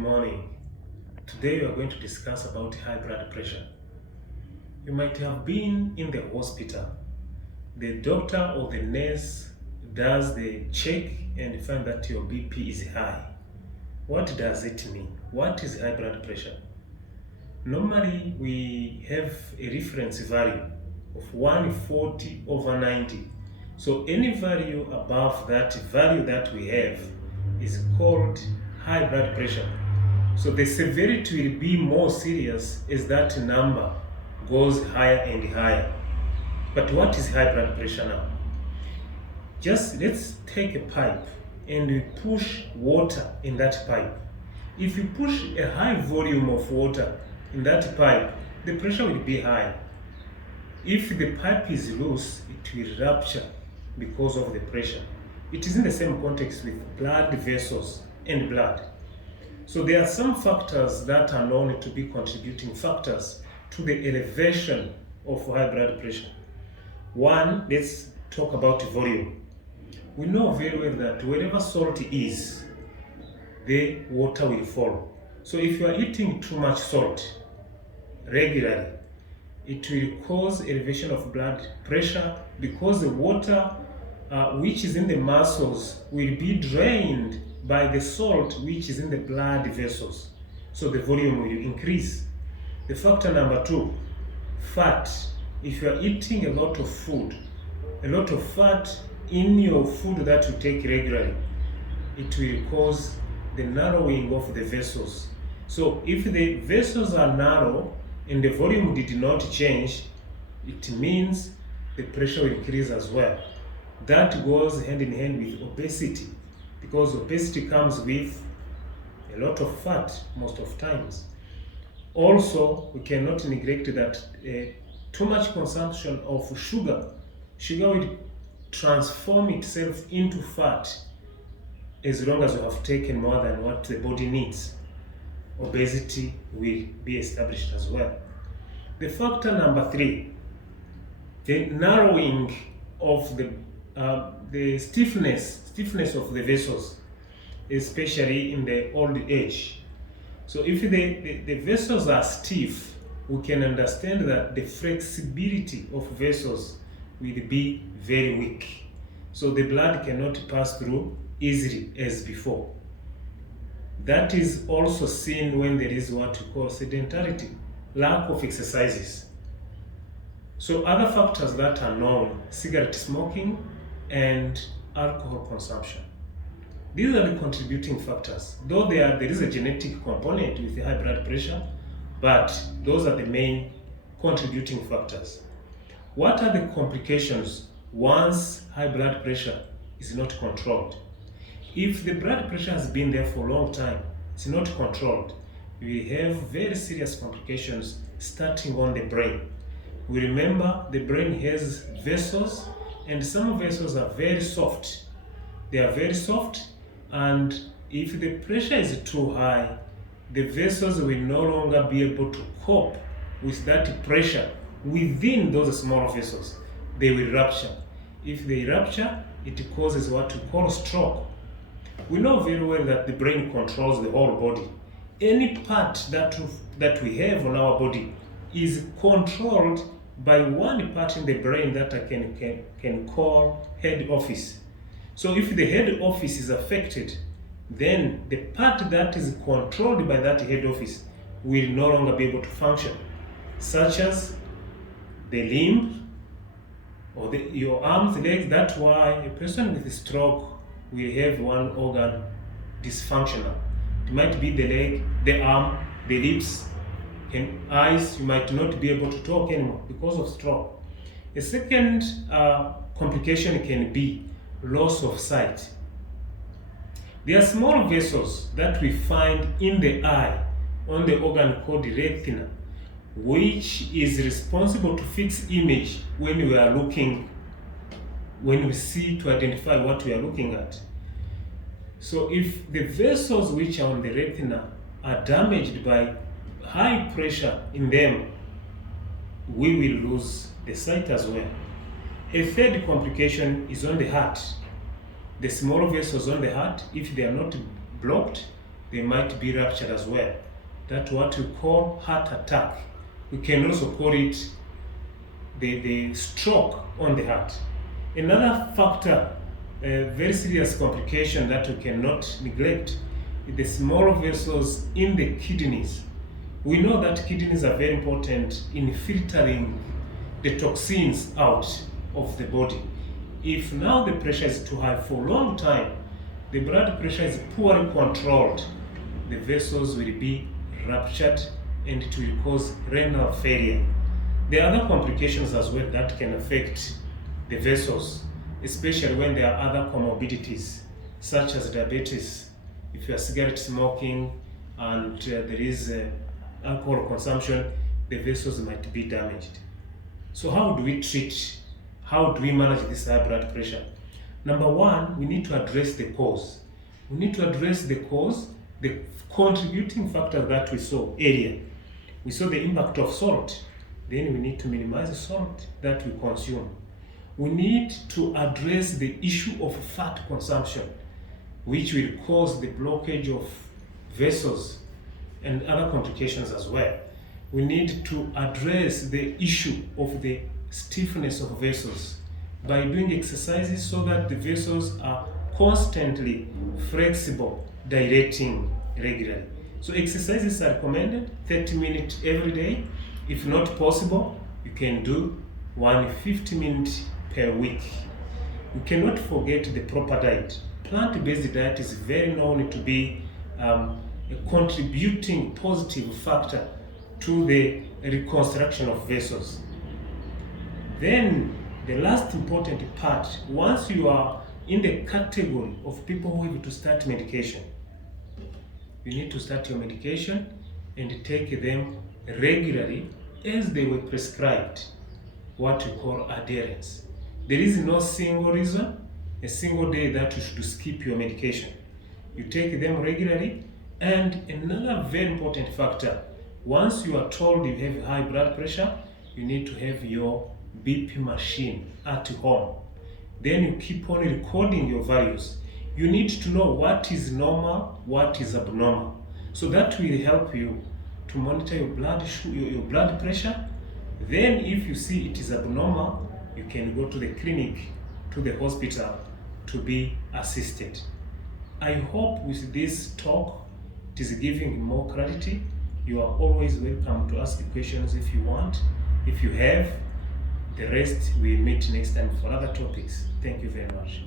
morning. Today we are going to discuss about high blood pressure. You might have been in the hospital. The doctor or the nurse does the check and find that your BP is high. What does it mean? What is high blood pressure? Normally we have a reference value of 140/90. So any value above that value that we have is called high blood pressure. So the severity will be more serious as that number goes higher and higher. But what is high blood pressure now? Just let's take a pipe and we push water in that pipe. If you push a high volume of water in that pipe, the pressure will be high. If the pipe is loose, it will rupture because of the pressure. It is in the same context with blood vessels and blood. So there are some factors that are known to be contributing factors to the elevation of high blood pressure. One, let's talk about volume. We know very well that wherever salt is, the water will follow. So if you are eating too much salt regularly, it will cause elevation of blood pressure because the water which is in the muscles will be drained by the salt which is in the blood vessels. So the volume will increase. The factor number two, fat. If you are eating a lot of food, a lot of fat in your food that you take regularly, it will cause the narrowing of the vessels. So if the vessels are narrow and the volume did not change, it means the pressure will increase as well. That goes hand in hand with obesity, because obesity comes with a lot of fat most of times. Also, we cannot neglect that too much consumption of sugar will transform itself into fat as long as you have taken more than what the body needs. Obesity will be established as well. The factor number three, the narrowing of the stiffness of the vessels, especially in the old age. So if the vessels are stiff, we can understand that the flexibility of vessels will be very weak. So the blood cannot pass through easily as before. That is also seen when there is what we call sedentarity, lack of exercises. So other factors that are known, cigarette smoking and alcohol consumption. These are the contributing factors. Though there is a genetic component with high blood pressure, but those are the main contributing factors. What are the complications once high blood pressure is not controlled? If the blood pressure has been there for a long time, it's not controlled, we have very serious complications starting on the brain. We remember the brain has vessels, and some vessels are very soft. They are very soft, and if the pressure is too high, the vessels will no longer be able to cope with that pressure within those small vessels. They will rupture. If they rupture, it causes what we call stroke. We know very well that the brain controls the whole body. Any part that we have on our body is controlled by one part in the brain that I can call head office. So if the head office is affected, then the part that is controlled by that head office will no longer be able to function, such as the limb or your arms, legs. That's why a person with a stroke will have one organ dysfunctional. It might be the leg, the arm, the lips, and eyes. You might not be able to talk anymore because of stroke. A second complication can be loss of sight. There are small vessels that we find in the eye on the organ called the retina, which is responsible to fix image when we see to identify what we are looking at. So if the vessels which are on the retina are damaged by high pressure in them, we will lose the sight as well. A third complication is on the heart. The small vessels on the heart, if they are not blocked, they might be ruptured as well. That's what we call heart attack. We can also call it the stroke on the heart. Another factor, a very serious complication that we cannot neglect, is the small vessels in the kidneys. We know that kidneys are very important in filtering the toxins out of the body. If now the pressure is too high for a long time, the blood pressure is poorly controlled, the vessels will be ruptured and it will cause renal failure. There are other complications as well that can affect the vessels, especially when there are other comorbidities such as diabetes. If you are cigarette smoking and there is alcohol consumption, the vessels might be damaged. So how do we treat, how do we manage this high blood pressure? Number one, we need to address the cause. We need to address the cause, the contributing factor that we saw earlier. We saw the impact of salt. Then we need to minimize the salt that we consume. We need to address the issue of fat consumption, which will cause the blockage of vessels and other complications as well. We need to address the issue of the stiffness of vessels by doing exercises so that the vessels are constantly flexible, dilating regularly. So exercises are recommended 30 minutes every day. If not possible, you can do 150 minutes per week. You cannot forget the proper diet. Plant-based diet is very known to be a contributing positive factor to the reconstruction of vessels. Then the last important part, once you are in the category of people who have to start medication, you need to start your medication and take them regularly as they were prescribed, what we call adherence. There is no single reason, a single day that you should skip your medication. You take them regularly. And another very important factor, once you are told you have high blood pressure, you need to have your BP machine at home. Then you keep on recording your values. You need to know what is normal, what is abnormal. So that will help you to monitor your blood pressure. Then if you see it is abnormal, you can go to the clinic, to the hospital to be assisted. I hope with this talk it is giving more clarity. You are always welcome to ask questions if you want. If you have, the rest we'll meet next time for other topics. Thank you very much.